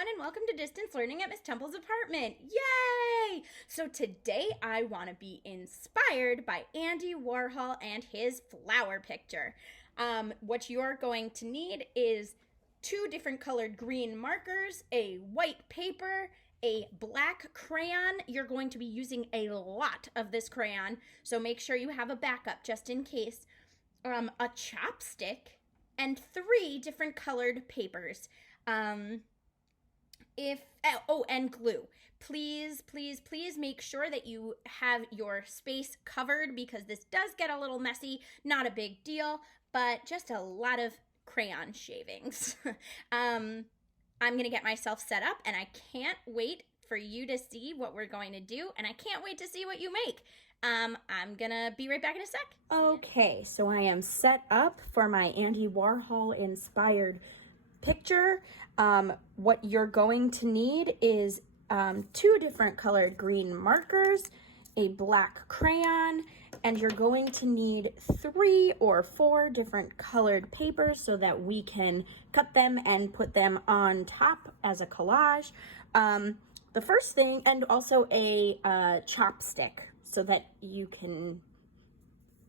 everyone, and welcome to Distance Learning at Miss Temple's apartment. Yay! So today I want to be inspired by Andy Warhol and his flower picture. What you're going to need is two different colored green markers, a white paper, a black crayon. You're going to be using a lot of this crayon, so make sure you have a backup just in case. A chopstick, and three different colored papers. And glue. Please make sure that you have your space covered because this does get a little messy. Not a big deal, but just a lot of crayon shavings. I'm going to get myself set up, and I can't wait for you to see what we're going to do, and I can't wait to see what you make. I'm gonna be right back in a sec. Okay, so I am set up for my Andy Warhol inspired picture. What you're going to need is two different colored green markers, a black crayon, and you're going to need 3 or 4 different colored papers so that we can cut them and put them on top as a collage. The first thing, and also a chopstick so that you can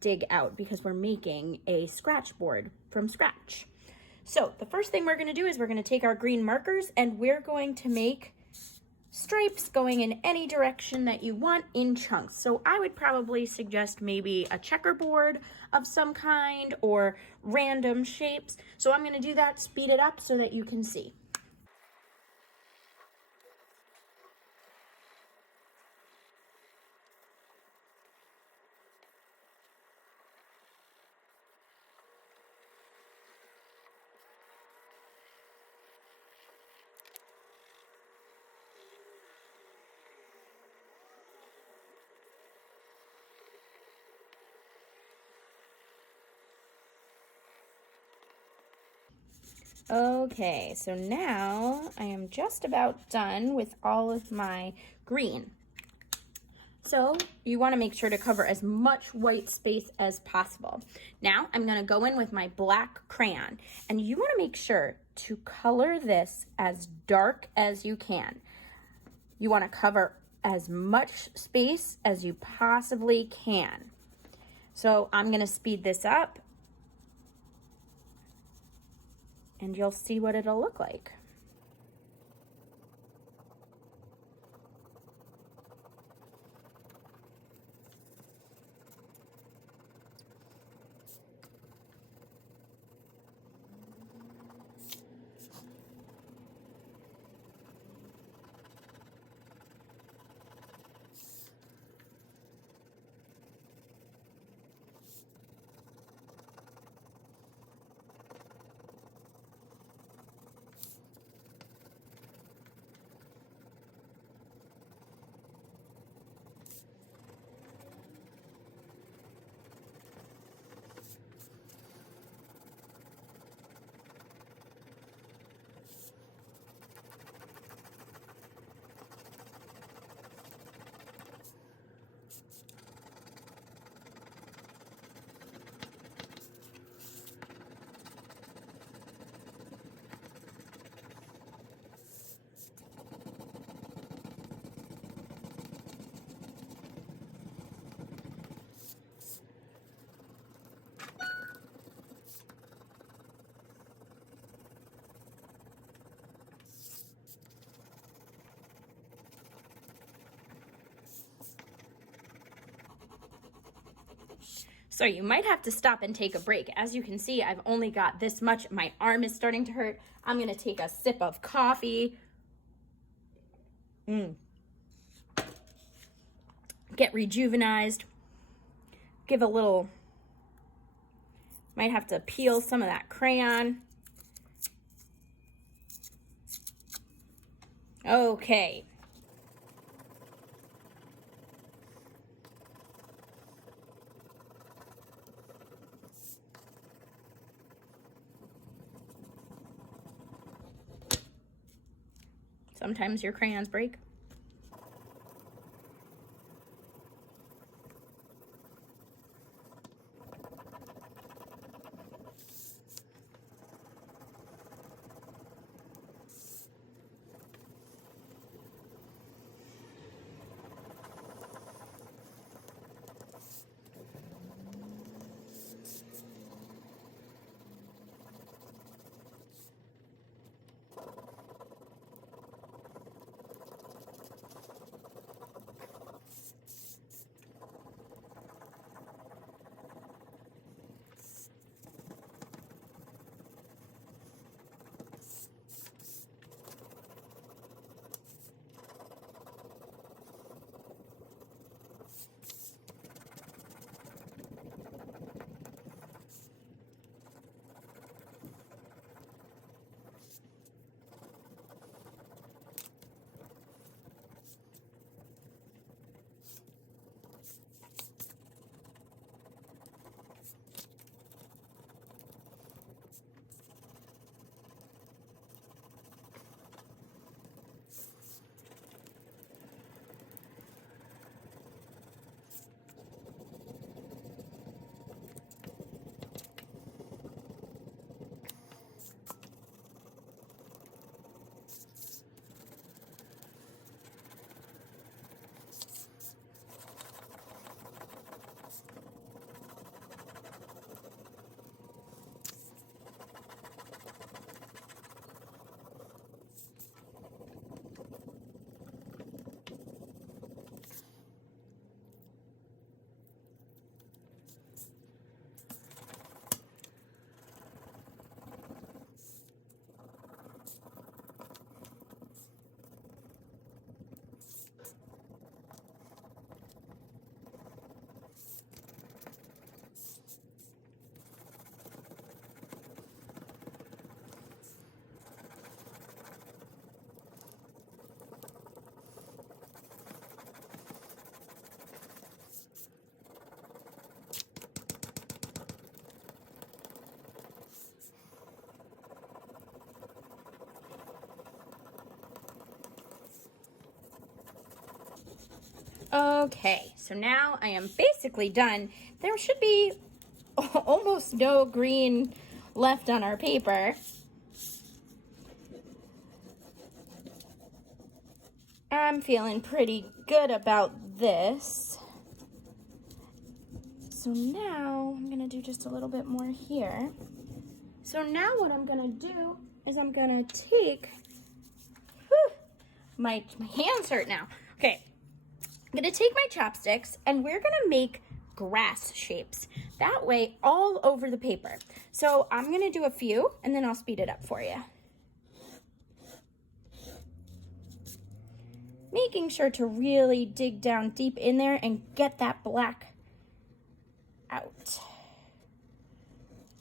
dig out because we're making a scratch board from scratch. So the first thing we're going to do is we're going to take our green markers and we're going to make stripes going in any direction that you want in chunks. So I would probably suggest maybe a checkerboard of some kind or random shapes. So I'm going to do that, speed it up so that you can see. Okay, so now I am just about done with all of my green. So you want to make sure to cover as much white space as possible. Now I'm going to go in with my black crayon, and you want to make sure to color this as dark as you can. You want to cover as much space as you possibly can. So I'm going to speed this up, and you'll see what it'll look like. So you might have to stop and take a break. As you can see, I've only got this much. My arm is starting to hurt. I'm gonna take a sip of coffee. Get rejuvenized. Give a little, might have to peel some of that crayon. Okay. Sometimes your crayons break. Okay, so now I am basically done. There should be almost no green left on our paper. I'm feeling pretty good about this. So now I'm gonna do just a little bit more here. So now what I'm gonna do is I'm gonna take, my hands hurt now. Okay, I'm gonna take my chopsticks and we're gonna make grass shapes. That way all over the paper. So I'm gonna do a few and then I'll speed it up for you. Making sure to really dig down deep in there and get that black out.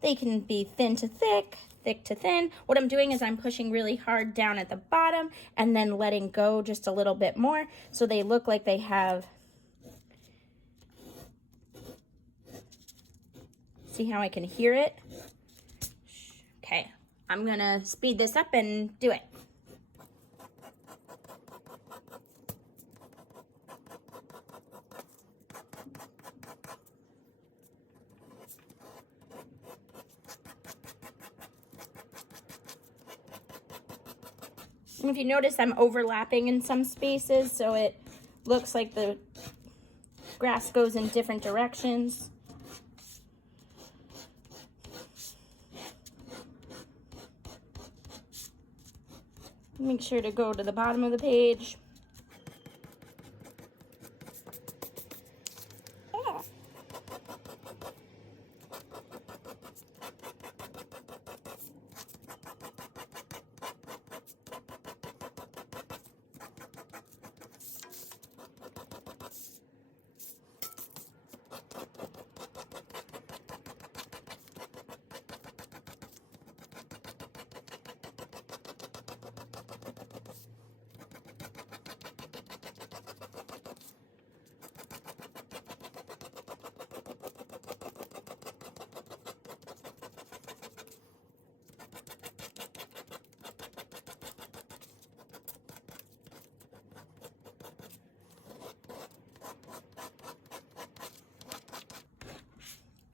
They can be thin to thick, thick to thin. What I'm doing is I'm pushing really hard down at the bottom and then letting go just a little bit more so they look like they have, see how I can hear it? Okay, I'm gonna speed this up and do it. And if you notice, I'm overlapping in some spaces, so it looks like the grass goes in different directions. Make sure to go to the bottom of the page.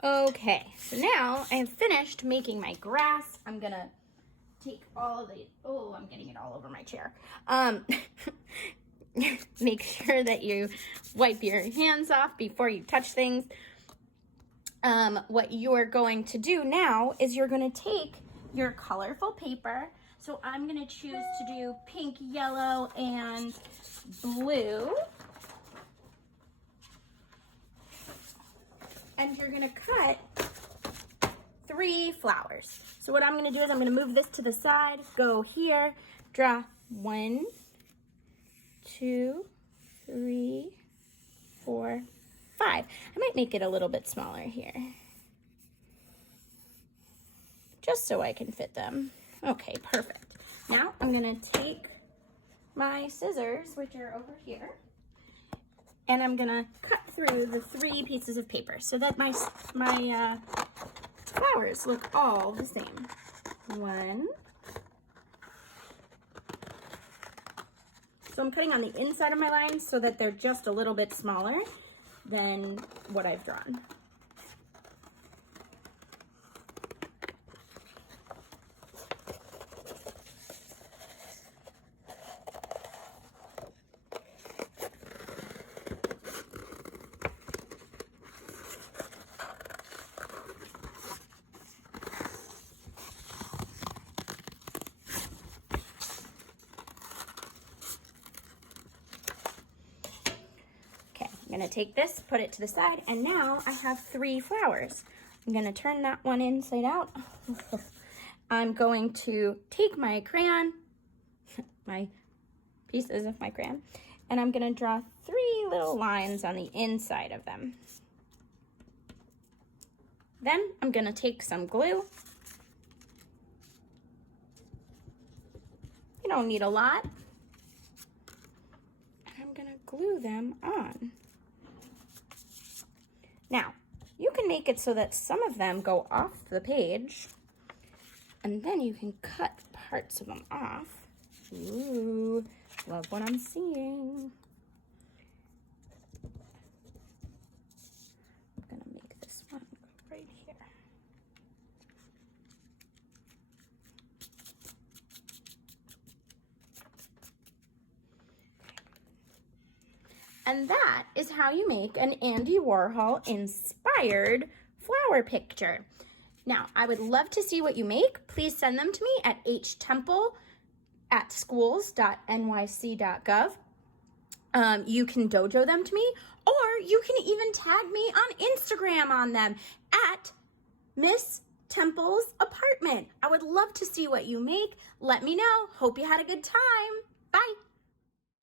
Okay, so now I have finished making my grass. I'm gonna take all of the, oh, I'm getting it all over my chair. Make sure that you wipe your hands off before you touch things. What you're going to do now is you're gonna take your colorful paper. So I'm gonna choose to do pink, yellow, and blue. And you're gonna cut 3 flowers. So what I'm gonna do is I'm gonna move this to the side, go here, draw 1, 2, 3, 4, 5. I might make it a little bit smaller here, just so I can fit them. Okay, perfect. Now I'm gonna take my scissors, which are over here, and I'm gonna cut through the 3 pieces of paper so that my flowers look all the same. 1. So I'm cutting on the inside of my lines so that they're just a little bit smaller than what I've drawn. I'm gonna take this, put it to the side, and now I have 3 flowers. I'm gonna turn that one inside out. I'm going to take my crayon, my pieces of my crayon, and I'm gonna draw 3 little lines on the inside of them. Then I'm gonna take some glue. You don't need a lot. And I'm gonna glue them on. Now, you can make it so that some of them go off the page, and then you can cut parts of them off. Ooh, love what I'm seeing. And that is how you make an Andy Warhol inspired flower picture. Now, I would love to see what you make. Please send them to me at htemple@schools.nyc.gov. You can dojo them to me, or you can even tag me on Instagram on them at Miss Temple's Apartment. I would love to see what you make. Let me know. Hope you had a good time. Bye.